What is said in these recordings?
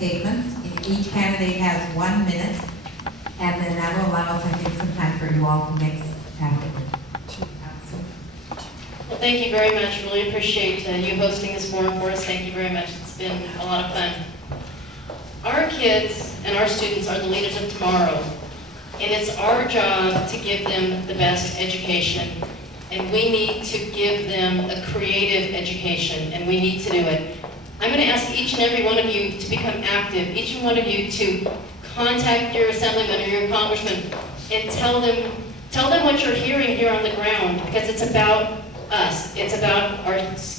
statements. Each candidate has 1 minute, and then that will allow us, I think, some time for you all to mix afterward. Well, thank you very much. Really appreciate you hosting this forum for us. Thank you very much. It's been a lot of fun. Our kids and our students are the leaders of tomorrow, and it's our job to give them the best education. And we need to give them a creative education, and we need to do it. I'm going to ask each and every one of you to become active, each and one of you to contact your assemblyman or your congressman and tell them what you're hearing here on the ground, because it's about us. It's about our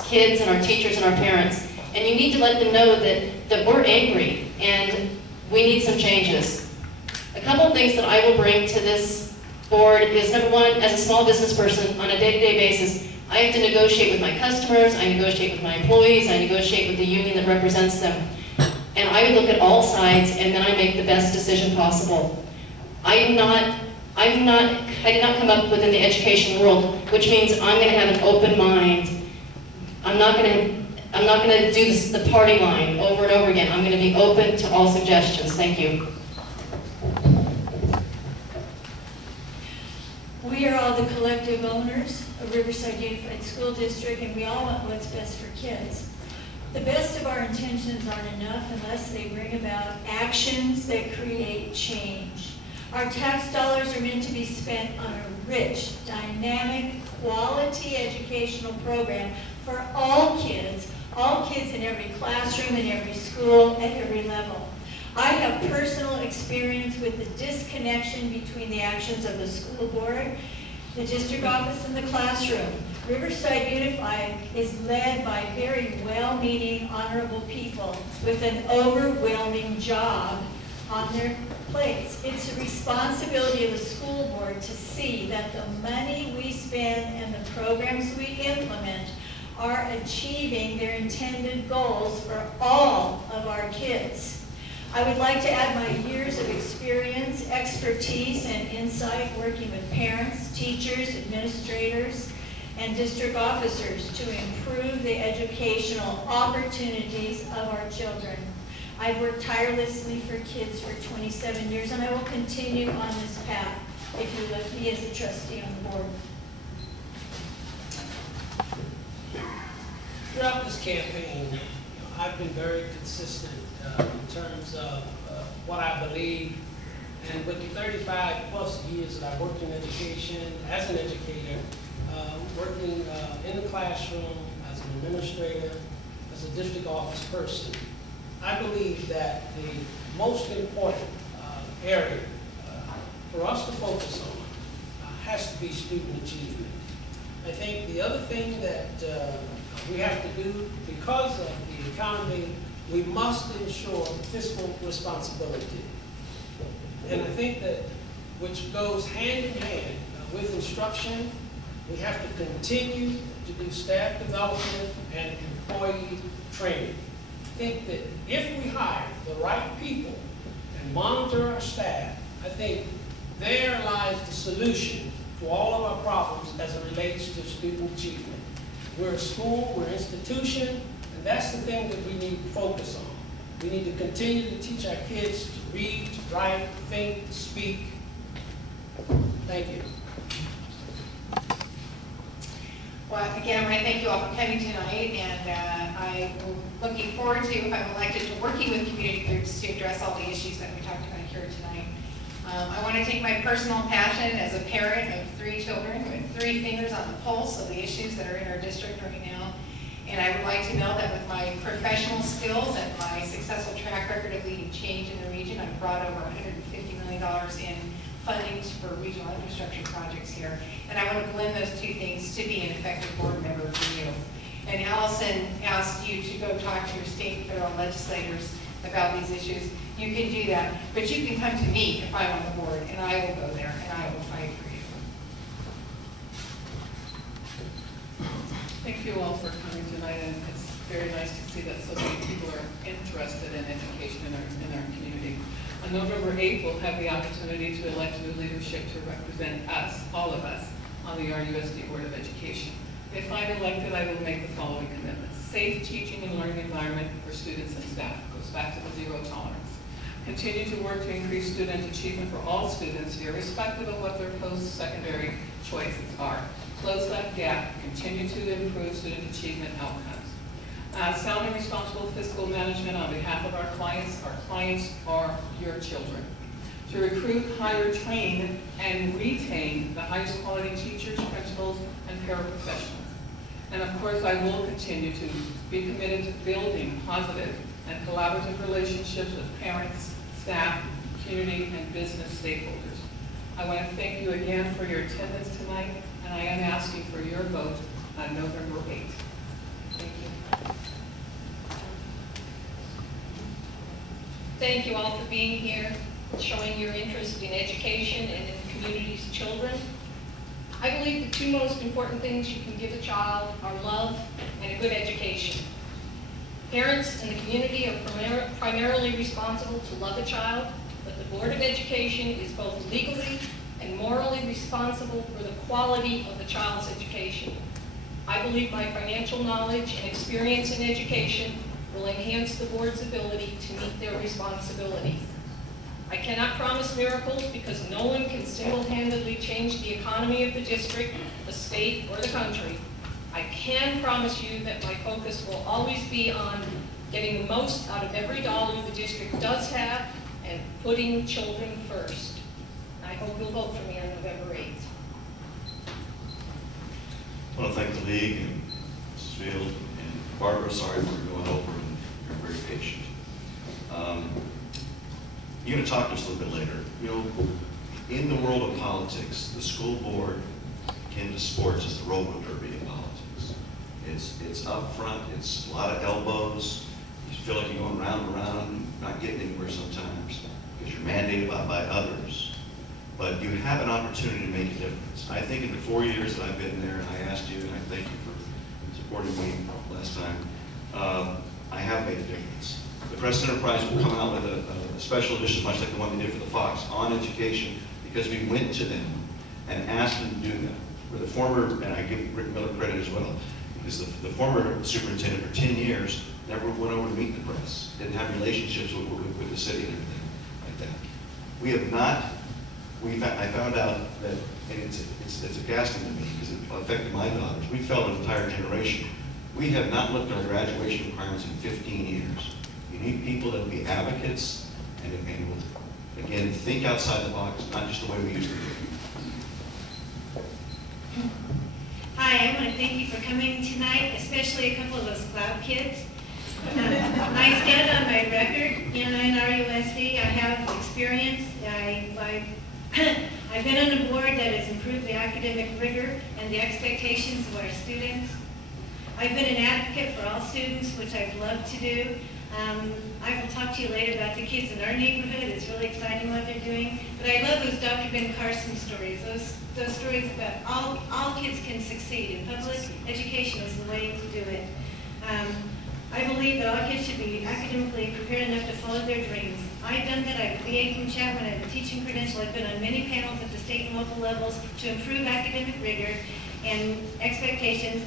kids and our teachers and our parents. And you need to let them know that we're angry and we need some changes. A couple of things that I will bring to this board is, number one, as a small business person on a day-to-day basis, I have to negotiate with my customers, I negotiate with my employees, I negotiate with the union that represents them. And I would look at all sides and then I make the best decision possible. I did not come up within the education world, which means I'm going to have an open mind. I'm not going to do the party line over and over again. I'm going to be open to all suggestions. Thank you. We are all the collective owners of Riverside Unified School District, and we all want what's best for kids. The best of our intentions aren't enough unless they bring about actions that create change. Our tax dollars are meant to be spent on a rich, dynamic, quality educational program for all kids in every classroom, in every school, at every level. I have personal experience with the disconnection between the actions of the school board, the district office, and the classroom. Riverside Unified is led by very well-meaning, honorable people with an overwhelming job on their plates. It's a responsibility of the school board to see that the money we spend and the programs we implement are achieving their intended goals for all of our kids. I would like to add my years of experience, expertise, and insight working with parents, teachers, administrators, and district officers to improve the educational opportunities of our children. I've worked tirelessly for kids for 27 years, and I will continue on this path if you elect me as a trustee on the board. Throughout this campaign, I've been very consistent in terms of what I believe, and with the 35 plus years that I've worked in education, as an educator, working in the classroom, as an administrator, as a district office person, I believe that the most important area for us to focus on has to be student achievement. I think the other thing that we have to do, because of the economy, we must ensure fiscal responsibility. And I think that, which goes hand in hand with instruction, we have to continue to do staff development and employee training. I think that if we hire the right people and monitor our staff, I think there lies the solution to all of our problems as it relates to student achievement. We're a school, we're an institution, and that's the thing that we need to focus on. We need to continue to teach our kids to read, to write, to think, to speak. Thank you. Well, again, I want to thank you all for coming tonight, and I'm looking forward to, if I'm elected, to working with community groups to address all the issues that we talked about here tonight. I want to take my personal passion as a parent of 3 children with 3 fingers on the pulse of the issues that are in our district right now. And I would like to know that with my professional skills and my successful track record of leading change in the region, I've brought over $150 million in funding for regional infrastructure projects here. And I want to blend those 2 things to be an effective board member for you. And Allison asked you to go talk to your state and federal legislators about these issues. You can do that, but you can come to me if I'm on the board, and I will go there and I will fight for you. Thank you all for coming tonight, and it's very nice to see that so many people are interested in education in our community. On November 8th, we'll have the opportunity to elect new leadership to represent us, all of us, on the RUSD Board of Education. If I'm elected, I will make the following commitments. Safe teaching and learning environment for students and staff. Goes back to the zero tolerance. Continue to work to increase student achievement for all students, irrespective of what their post-secondary choices are. Close that gap. Continue to improve student achievement outcomes. Sound and responsible fiscal management on behalf of our clients. Our clients are your children. To recruit, hire, train, and retain the highest quality teachers, principals, and paraprofessionals. And of course, I will continue to be committed to building positive and collaborative relationships with parents, staff, community, and business stakeholders. I want to thank you again for your attendance tonight, and I am asking for your vote on November 8th. Thank you. Thank you all for being here, showing your interest in education and in the community's children. I believe the two most important things you can give a child are love and a good education. Parents and the community are primarily responsible to love a child, but the Board of Education is both legally and morally responsible for the quality of the child's education. I believe my financial knowledge and experience in education will enhance the board's ability to meet their responsibilities. I cannot promise miracles because no one can single-handedly change the economy of the district, the state, or the country. I can promise you that my focus will always be on getting the most out of every dollar the district does have and putting children first. I hope you'll vote for me on November 8th. I want to thank the league and Mrs. Field and Barbara. Sorry for going over, and you're very patient. You're going to talk to us a little bit later. You know, in the world of politics, the school board, akin to sports, is the roller derby of politics. It's up front. It's a lot of elbows. You feel like you're going round and round, not getting anywhere sometimes because you're mandated by others. But you have an opportunity to make a difference. I think in the 4 years that I've been there, and I asked you, and I thank you for supporting me last time, I have made a difference. The Press Enterprise will come out with a special edition, much like the one they did for the Fox, on education, because we went to them and asked them to do that. We're the former, and I give Rick Miller credit as well, because the former superintendent for 10 years never went over to meet the press, didn't have relationships with the city and everything like that. We have not, I found out that, and it's a ghastly to me because it affected my daughters. We failed an entire generation. We have not looked at our graduation requirements in 15 years. You need people that will be advocates and will, again, think outside the box, not just the way we used to do it. Hi, I want to thank you for coming tonight, especially a couple of those cloud kids. I stand on my record in RUSD. I have experience. I've been on a board that has improved the academic rigor and the expectations of our students. I've been an advocate for all students, which I've loved to do. I will talk to you later about the kids in our neighborhood. It's really exciting what they're doing. But I love those Dr. Ben Carson stories, those stories about all kids can succeed, and public education is the way to do it. I believe that all kids should be academically prepared enough to follow their dreams. I've done that. I have a BA from Chapman. I have a teaching credential. I've been on many panels at the state and local levels to improve academic rigor and expectations.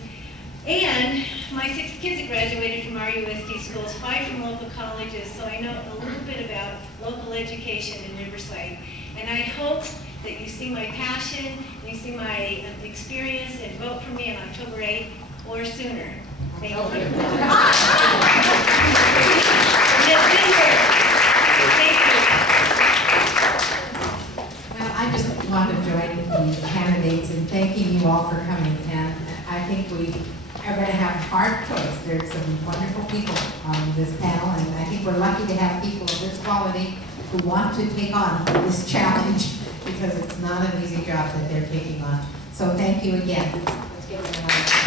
And my 6 kids have graduated from RUSD schools, 5 from local colleges, so I know a little bit about local education in Riverside. And I hope that you see my passion, you see my experience, and vote for me on October 8th or sooner. Thank you. Thank you. Well, I just want to join the candidates in thanking you all for coming, and I think we are going to have a hard choice. There's some wonderful people on this panel, and I think we're lucky to have people of this quality who want to take on this challenge, because it's not an easy job that they're taking on. So thank you again. Let's give them a round.